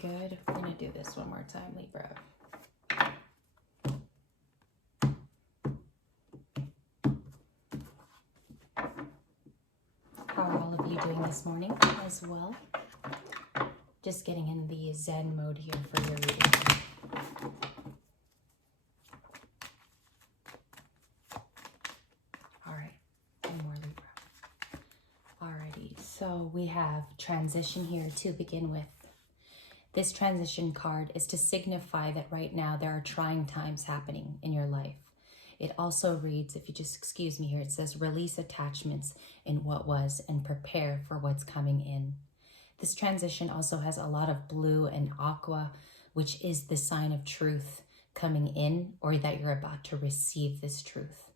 good. We're going to do this one more time, Libra. How are all of you doing this morning as well? Just getting in the Zen mode here for your reading. All right, one more Libra. Alrighty, so we have transition here to begin with. This transition card is to signify that right now there are trying times happening in your life. It also reads, if you just excuse me here, it says release attachments in what was and prepare for what's coming in. This transition also has a lot of blue and aqua, which is the sign of truth coming in, or that you're about to receive this truth.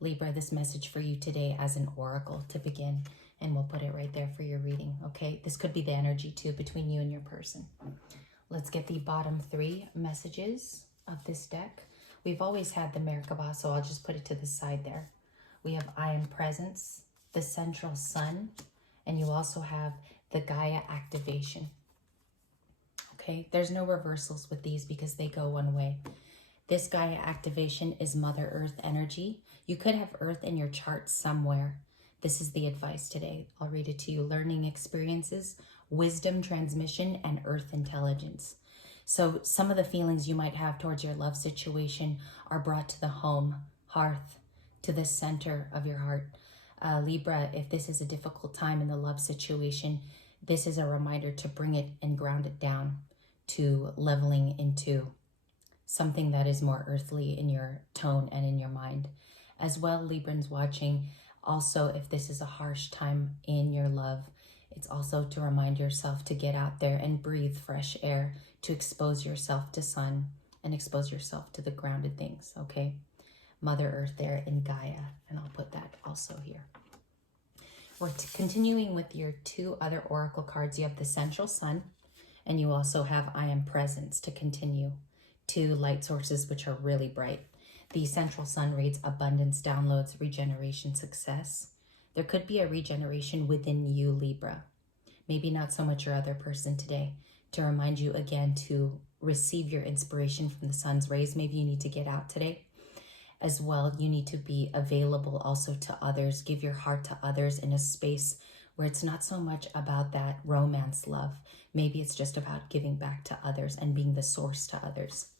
Libra, this message for you today as an oracle to begin, and we'll put it right there for your reading, okay? This could be the energy too between you and your person. Let's get the bottom three messages of this deck. We've always had the Merkaba, so I'll just put it to the side there. We have I Am Presence, the Central Sun, and you also have the Gaia activation. Okay, there's no reversals with these because they go one way. This Gaia activation is Mother Earth energy. You could have Earth in your chart somewhere. This is the advice today. I'll read it to you. Learning experiences, wisdom transmission, and Earth intelligence. So some of the feelings you might have towards your love situation are brought to the home, hearth, to the center of your heart. Libra, if this is a difficult time in the love situation, this is a reminder to bring it and ground it down to leveling into something that is more earthly in your tone and in your mind. As well, Librans watching, also if this is a harsh time in your love, it's also to remind yourself to get out there and breathe fresh air, to expose yourself to sun and expose yourself to the grounded things, okay? Mother Earth there in Gaia, and I'll put that also here. We're continuing with your two other oracle cards. You have the Central Sun, and you also have I Am Presence to continue. Two light sources which are really bright. The Central Sun reads abundance, downloads, regeneration, success. There could be a regeneration within you, Libra. Maybe not so much your other person today. To remind you again to receive your inspiration from the sun's rays. Maybe you need to get out today. As well, you need to be available also to others. Give your heart to others in a space where it's not so much about that romance love. Maybe it's just about giving back to others and being the source to others.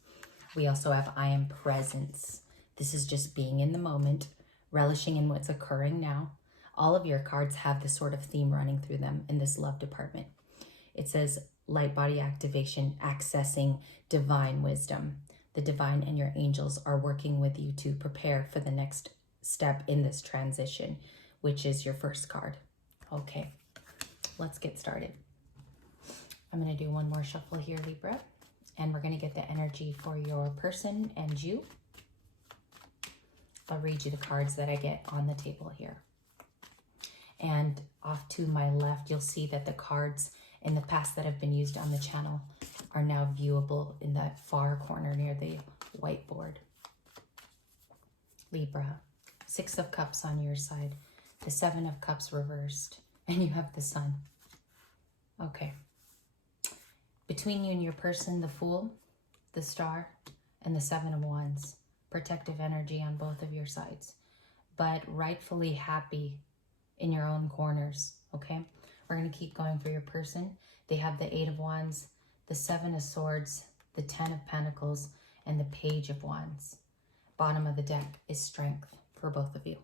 We also have I Am Presence. This is just being in the moment, relishing in what's occurring now. All of your cards have this sort of theme running through them in this love department. It says light body activation, accessing divine wisdom. The divine and your angels are working with you to prepare for the next step in this transition, which is your first card. Okay, let's get started. I'm going to do one more shuffle here, Libra, and we're going to get the energy for your person and you. I'll read you the cards that I get on the table here. And off to my left, you'll see that the cards in the past that have been used on the channel are now viewable in that far corner near the whiteboard. Libra, Six of Cups on your side, the Seven of Cups reversed, and you have the Sun. Okay. Between you and your person, the Fool, the Star, and the Seven of Wands. Protective energy on both of your sides, but rightfully happy in your own corners, okay? We're going to keep going for your person. They have the Eight of Wands, the Seven of Swords, the Ten of Pentacles, and the Page of Wands. Bottom of the deck is strength for both of you.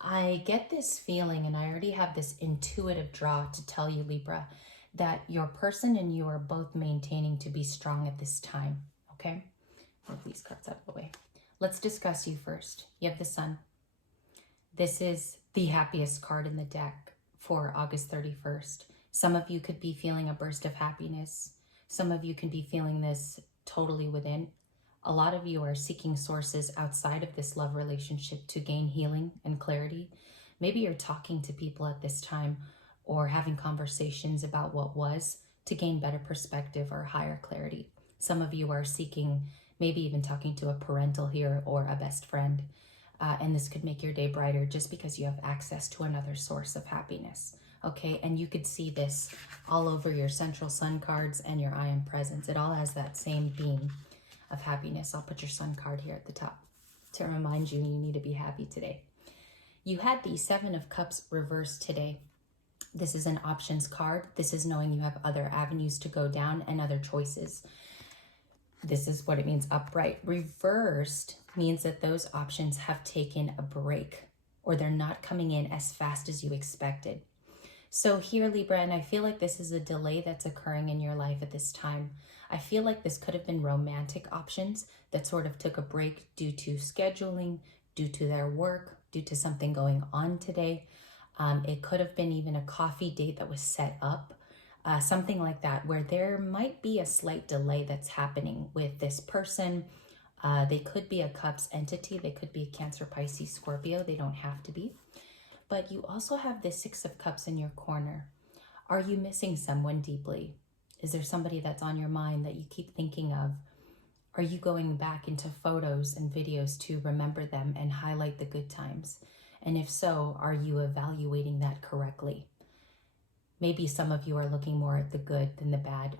I get this feeling, and I already have this intuitive draw to tell you, Libra, that your person and you are both maintaining to be strong at this time, okay? Move these cards out of the way. Let's discuss you first. You have the Sun. This is the happiest card in the deck for August 31st. Some of you could be feeling a burst of happiness. Some of you can be feeling this totally within. A lot of you are seeking sources outside of this love relationship to gain healing and clarity. Maybe you're talking to people at this time or having conversations about what was to gain better perspective or higher clarity. Some of you are seeking, maybe even talking to a parental here or a best friend. And this could make your day brighter just because you have access to another source of happiness. Okay, and you could see this all over your central sun cards and your I am presence. It all has that same beam of happiness. I'll put your sun card here at the top to remind you need to be happy today. You had the Seven of Cups reversed today. This is an options card. This is knowing you have other avenues to go down and other choices. This is what it means upright. Reversed means that those options have taken a break, or they're not coming in as fast as you expected. So here, Libra, and I feel like this is a delay that's occurring in your life at this time. I feel like this could have been romantic options that sort of took a break due to scheduling, due to their work, due to something going on today. It could have been even a coffee date that was set up, something like that, where there might be a slight delay that's happening with this person. They could be a Cups entity. They could be a Cancer, Pisces, Scorpio. They don't have to be. But you also have the Six of Cups in your corner. Are you missing someone deeply? Is there somebody that's on your mind that you keep thinking of? Are you going back into photos and videos to remember them and highlight the good times? And if so, are you evaluating that correctly? Maybe some of you are looking more at the good than the bad.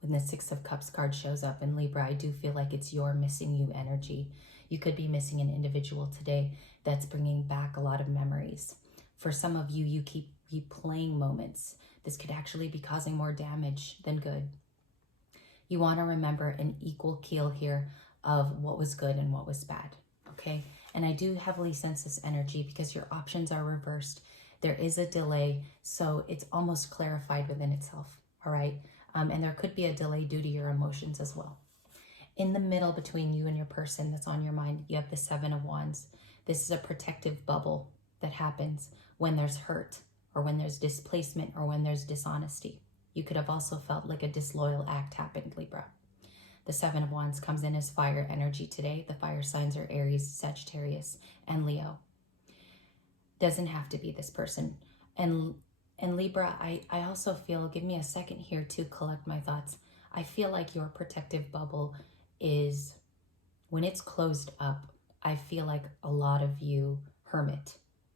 When the Six of Cups card shows up in Libra, I do feel like it's your missing you energy. You could be missing an individual today that's bringing back a lot of memories. For some of you, you keep replaying moments. This could actually be causing more damage than good. You want to remember an equal keel here of what was good and what was bad, okay? And I do heavily sense this energy because your options are reversed. There is a delay, so it's almost clarified within itself, all right? And there could be a delay due to your emotions as well. In the middle between you and your person that's on your mind, you have the Seven of Wands. This is a protective bubble that happens when there's hurt or when there's displacement or when there's dishonesty. You could have also felt like a disloyal act happened, Libra. The Seven of Wands comes in as fire energy today. The fire signs are Aries, Sagittarius, and Leo. Doesn't have to be this person. And Libra, I also feel, give me a second here to collect my thoughts. I feel like your protective bubble is, when it's closed up, I feel like a lot of you hermit,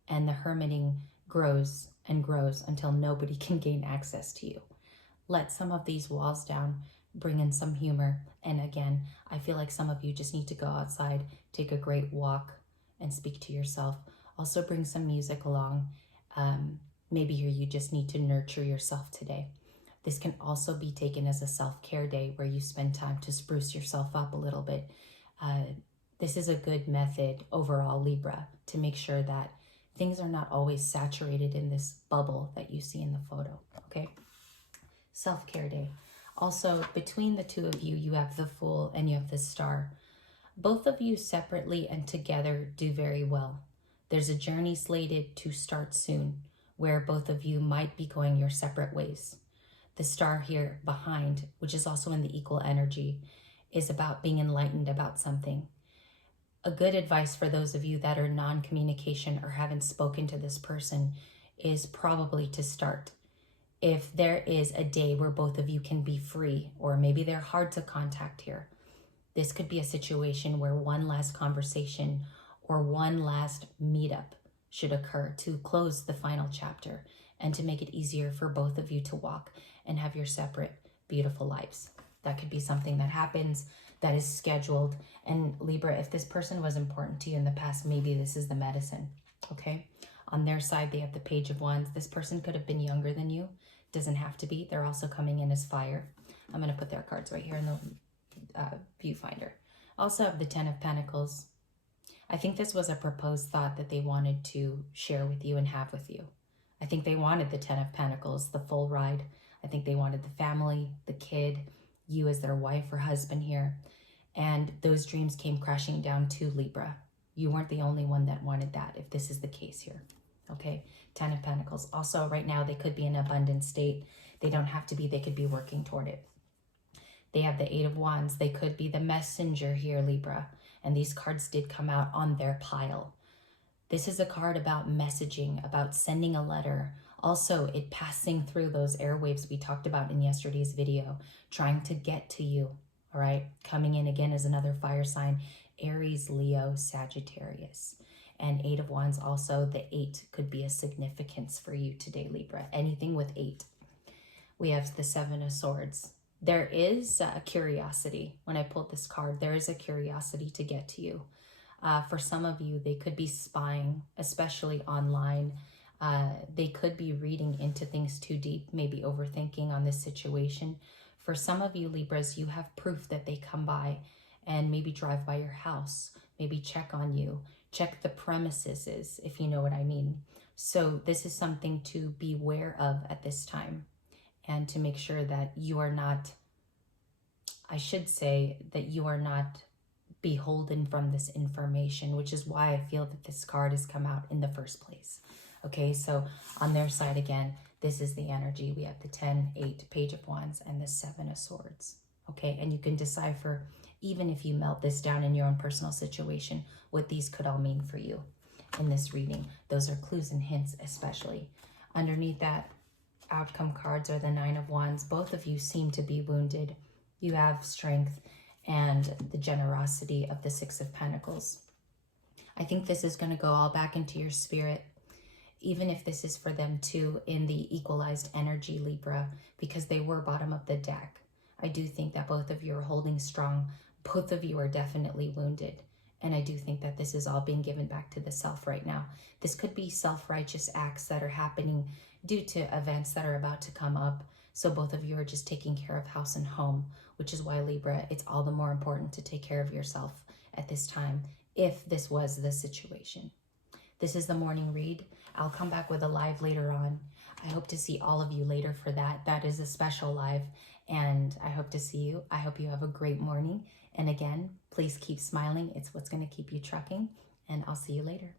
and the hermiting grows and grows until nobody can gain access to you. Let some of these walls down, bring in some humor. And again, I feel like some of you just need to go outside, take a great walk, and speak to yourself. Also bring some music along. Maybe you just need to nurture yourself today. This can also be taken as a self-care day where you spend time to spruce yourself up a little bit. This is a good method overall, Libra, to make sure that things are not always saturated in this bubble that you see in the photo, okay? Self-care day. Also, between the two of you, you have the Fool and you have the Star. Both of you separately and together do very well. There's a journey slated to start soon where both of you might be going your separate ways. The Star here behind, which is also in the equal energy, is about being enlightened about something. A good advice for those of you that are non-communication or haven't spoken to this person is probably to start. If there is a day where both of you can be free, or maybe they're hard to contact here, this could be a situation where one last conversation or one last meetup should occur to close the final chapter and to make it easier for both of you to walk and have your separate, beautiful lives. That could be something that happens, that is scheduled. And Libra, if this person was important to you in the past, maybe this is the medicine, okay? On their side, they have the Page of Wands. This person could have been younger than you. Doesn't have to be. They're also coming in as fire. I'm going to put their cards right here in the viewfinder. Also have the Ten of Pentacles. I think this was a proposed thought that they wanted to share with you and have with you. I think they wanted the Ten of Pentacles, the full ride. I think they wanted the family, the kid, you as their wife or husband here. And those dreams came crashing down to Libra. You weren't the only one that wanted that, if this is the case here. Okay, Ten of Pentacles. Also, right now, they could be in an abundant state. They don't have to be. They could be working toward it. They have the Eight of Wands. They could be the messenger here, Libra. And these cards did come out on their pile. This is a card about messaging, about sending a letter. Also, it passing through those airwaves we talked about in yesterday's video, trying to get to you, all right? Coming in again as another fire sign, Aries, Leo, Sagittarius. And 8 of Wands also, the 8 could be a significance for you today, Libra. Anything with 8. We have the 7 of Swords. There is a curiosity. When I pulled this card, there is a curiosity to get to you. For some of you, they could be spying, especially online. They could be reading into things too deep, maybe overthinking on this situation. For some of you, Libras, you have proof that they come by and maybe drive by your house, maybe check on you, check the premises, if you know what I mean. So this is something to be aware of at this time, and to make sure that you are not, I should say, that you are not beholden from this information, which is why I feel that this card has come out in the first place. Okay, so on their side again, this is the energy. We have the 10, 8, Page of Wands, and the 7 of Swords. Okay, and you can decipher, even if you melt this down in your own personal situation, what these could all mean for you in this reading. Those are clues and hints, especially. Underneath that, outcome cards are the 9 of Wands. Both of you seem to be wounded. You have strength and the generosity of the 6 of Pentacles. I think this is going to go all back into your spirit, even if this is for them too, in the equalized energy, Libra, because they were bottom of the deck. I do think that both of you are holding strong. Both of you are definitely wounded. And I do think that this is all being given back to the self right now. This could be self-righteous acts that are happening due to events that are about to come up. So both of you are just taking care of house and home, which is why, Libra, it's all the more important to take care of yourself at this time, if this was the situation. This is the morning read. I'll come back with a live later on. I hope to see all of you later for that. That is a special live, and I hope to see you. I hope you have a great morning. And again, please keep smiling. It's what's going to keep you trucking, and I'll see you later.